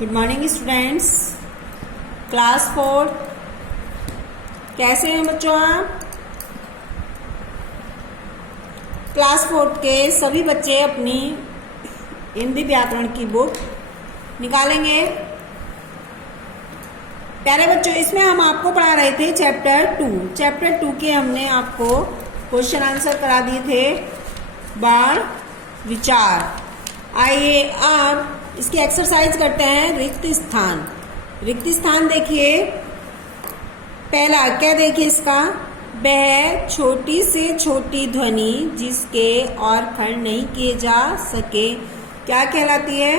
Good morning students, class 4। कैसे हैं बच्चों आप? क्लास 4 के सभी बच्चे अपनी हिंदी व्याकरण की बुक निकालेंगे। प्यारे बच्चों, इसमें हम आपको पढ़ा रहे थे चैप्टर 2 के हमने आपको क्वेश्चन आंसर करा दिए थे बाण विचार। आइए अब इसकी एक्सरसाइज करते हैं। रिक्त स्थान देखिए, पहला क्या देखिए इसका, वह छोटी से छोटी ध्वनि जिसके और खंड नहीं किए जा सके क्या कहलाती है?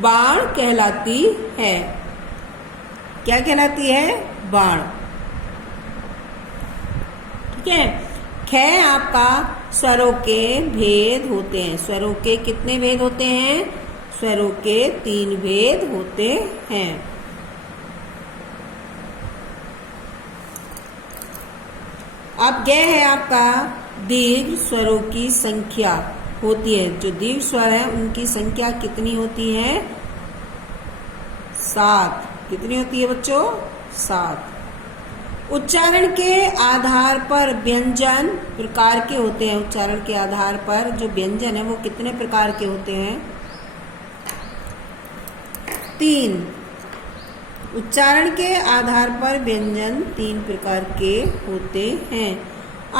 बाण कहलाती है। क्या कहलाती है? बाण। ठीक है। ख आपका स्वरों के भेद होते हैं। स्वरों के कितने भेद होते हैं? स्वरों के 3 भेद होते हैं। अब ग है आपका दीर्घ स्वरों की संख्या होती है। जो दीर्घ स्वर है उनकी संख्या कितनी होती है? 7। कितनी होती है बच्चों? 7। उच्चारण के आधार पर व्यंजन प्रकार के होते हैं। उच्चारण के आधार पर जो व्यंजन है वो कितने प्रकार के होते हैं? 3। उच्चारण के आधार पर व्यंजन 3 प्रकार के होते हैं।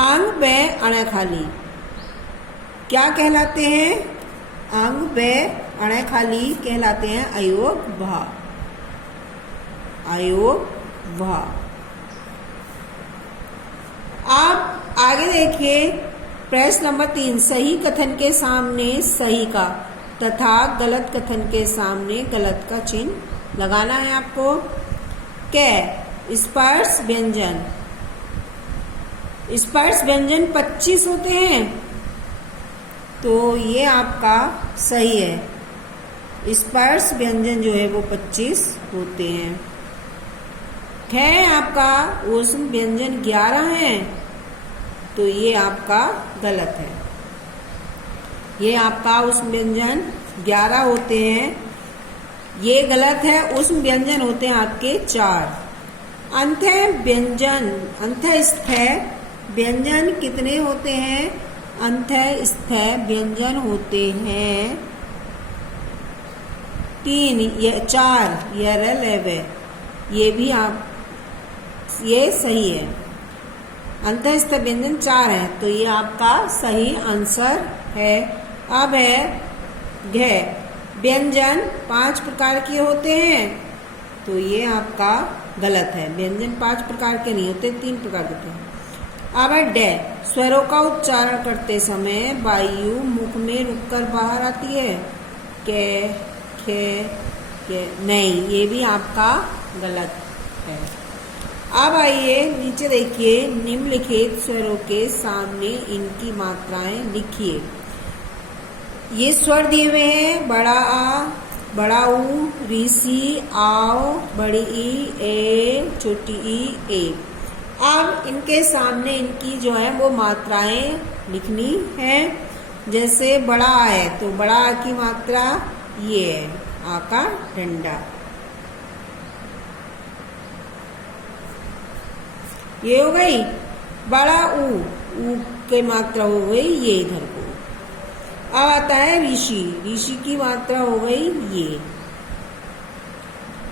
आंग व अणखाली क्या कहलाते हैं? आंग व अणखाली कहलाते हैं अयोग भा। अयोग भा। आप आगे देखिए प्रश्न नंबर 3। सही कथन के सामने सही का तथा गलत कथन के सामने गलत का चिन्ह लगाना है आपको। कै स्पर्श व्यंजन। स्पर्श व्यंजन 25 होते हैं, तो ये आपका सही है। स्पर्श व्यंजन जो है वो 25 होते हैं। ठ आपका ऊष्म व्यंजन 11 है, तो ये आपका गलत है। ये आपका ऊष्म व्यंजन 11 होते हैं, ये गलत है। ऊष्म व्यंजन होते हैं आपके 4। अंत्य व्यंजन, अंत्य स्थ व्यंजन कितने होते हैं? अंत्य स्थ व्यंजन होते हैं 3 या 4। ये भी आप, ये सही है। अंतःस्थ व्यंजन 4 है, तो ये आपका सही आंसर है। अब है घ व्यंजन 5 प्रकार के होते हैं, तो ये आपका गलत है। व्यंजन 5 प्रकार के नहीं होते, 3 प्रकार के होते हैं। अब है ड स्वरों का उच्चारण करते समय वायु मुख में रुककर बाहर आती है। के नहीं, ये भी आपका गलत है। अब आइए नीचे देखिए, निम्नलिखित स्वरों के सामने इनकी मात्राएं लिखिए। ये स्वर दिए हुए हैं, बड़ा आ, बड़ा ऊ, ऋषि, आओ, बड़ी ई, ए, छोटी ई, ए। अब इनके सामने इनकी जो है वो मात्राएं लिखनी है। जैसे बड़ा आ है, तो बड़ा आ की मात्रा ये है, आ का डंडा। ये हो गई। बड़ा ऊ की मात्रा हो गई ये इधर को। अब आता है ऋषि, ऋषि की मात्रा हो गई ये।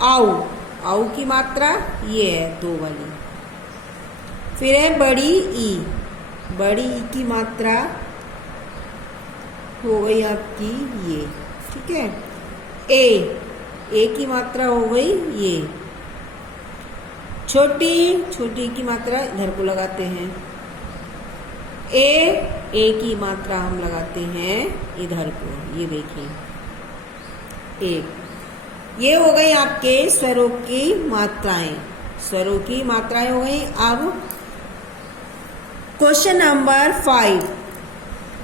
आऊ की मात्रा ये है 2 वाली। फिर है बड़ी ई, बड़ी ई की मात्रा हो गई आपकी ये। ठीक है। ए की मात्रा हो गई ये। छोटी की मात्रा इधर को लगाते हैं। ए की मात्रा हम लगाते हैं इधर को, ये देखिए ए। ये हो गई आपके स्वरों की मात्राएं। स्वरों की मात्राएं हो गई। अब क्वेश्चन नंबर 5।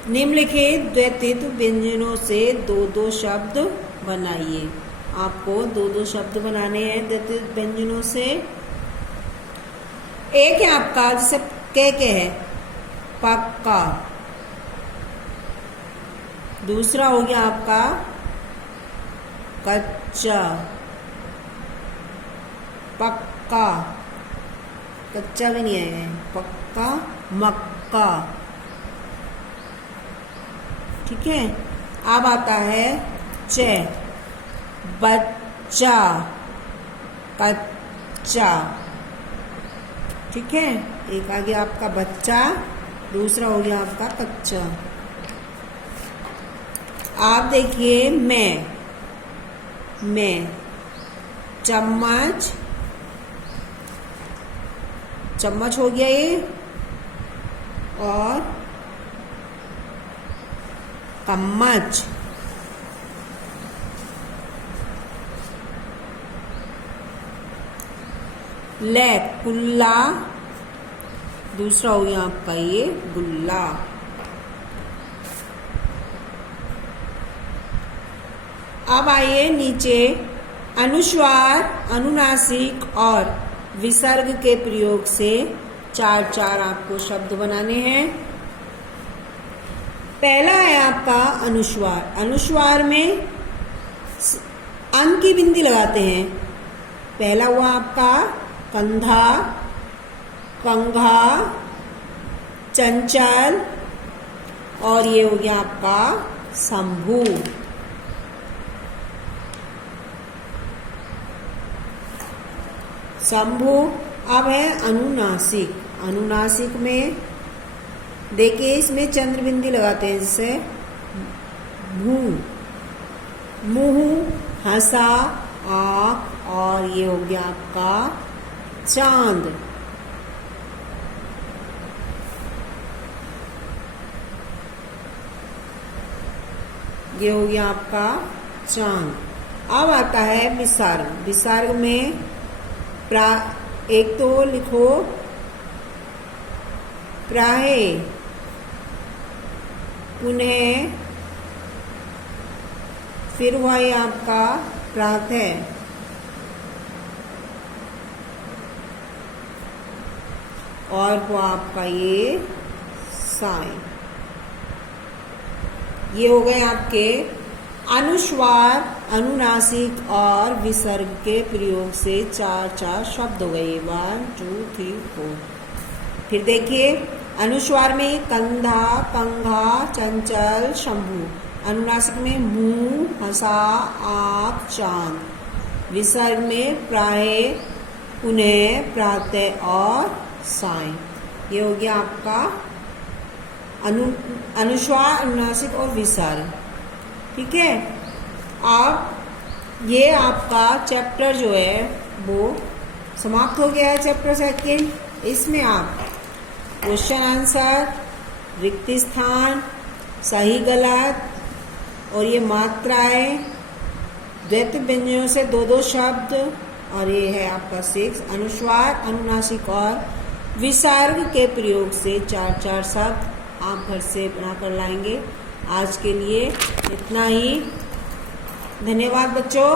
निम्नलिखित द्वैतित व्यंजनों से 2-2 शब्द बनाइए। आपको 2-2 शब्द बनाने हैं द्वैतित व्यंजनों से। एक है आपका जैसे के है पक्का। दूसरा हो गया आपका कच्चा, पक्का, कच्चा भी नहीं आएगा, पक्का, मक्का। ठीक है। अब आता है च, बच्चा, कच्चा। ठीक है। एक आ गया आपका बच्चा, दूसरा हो गया आपका कच्चा। आप देखिए मैं, चम्मच, चम्मच हो गया ये, और चम्मच। ले, कुल्ला, दूसरा हो गया आपका ये गुल्ला। अब आइए नीचे, अनुस्वार, अनुनासिक और विसर्ग के प्रयोग से चार चार आपको शब्द बनाने हैं। पहला है आपका अनुस्वार। अनुस्वार में अंक की बिंदी लगाते हैं। पहला हुआ आपका कंधा, कंघा, चंचल, और ये हो गया आपका शंभू। शंभू। अब है अनुनासिक। अनुनासिक में देखिए इसमें चंद्र बिंदी लगाते हैं, जैसे मुंह, मुंह, हंसा, आँख, और ये हो गया आपका चांद। ये हो गया आपका चांद। अब आता है विसर्ग। विसर्ग में एक तो लिखो प्राहे, पुनः, फिर हुआ ये आपका प्रातः, और हुआ आपका ये साय। ये हो गए आपके अनुस्वार, अनुनासिक और विसर्ग के प्रयोग से चार चार शब्द हो गए। 1 2 3 4। फिर देखिए अनुस्वार में कंधा, कंघा, चंचल, शंभू। अनुनासिक में मुंह, हंसा, आँख, चांद। विसर्ग में प्राय, पुनः, प्रातः और साय। ये हो गया आपका अनुस्वार, अनुनासिक और विसर्ग। ठीक है। अब ये आपका चैप्टर जो है वो समाप्त हो गया है, चैप्टर 2। इसमें आप क्वेश्चन आंसर, रिक्त स्थान, सही गलत, और ये मात्राएं, द्वैत व्यंजनों से 2-2 शब्द, और ये है आपका 6 अनुस्वार, अनुनासिक और विसर्ग के प्रयोग से 4-4 शब्द आप घर से बनाकर लाएंगे। आज के लिए इतना ही। धन्यवाद बच्चों।